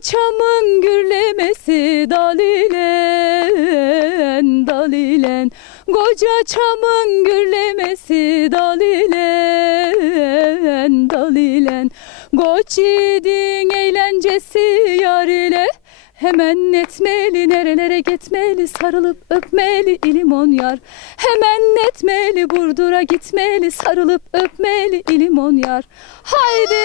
çamın gürlemesi dalilen dalilen. Koca çamın gürlemesi dalilen dalilen. Koç yiğidin eğlencesi yar ile. Hemen etmeli, nerelere gitmeli, sarılıp öpmeli ilimon yar. Hemen etmeli, Burdur'a gitmeli, sarılıp öpmeli ilimon yar. Haydi!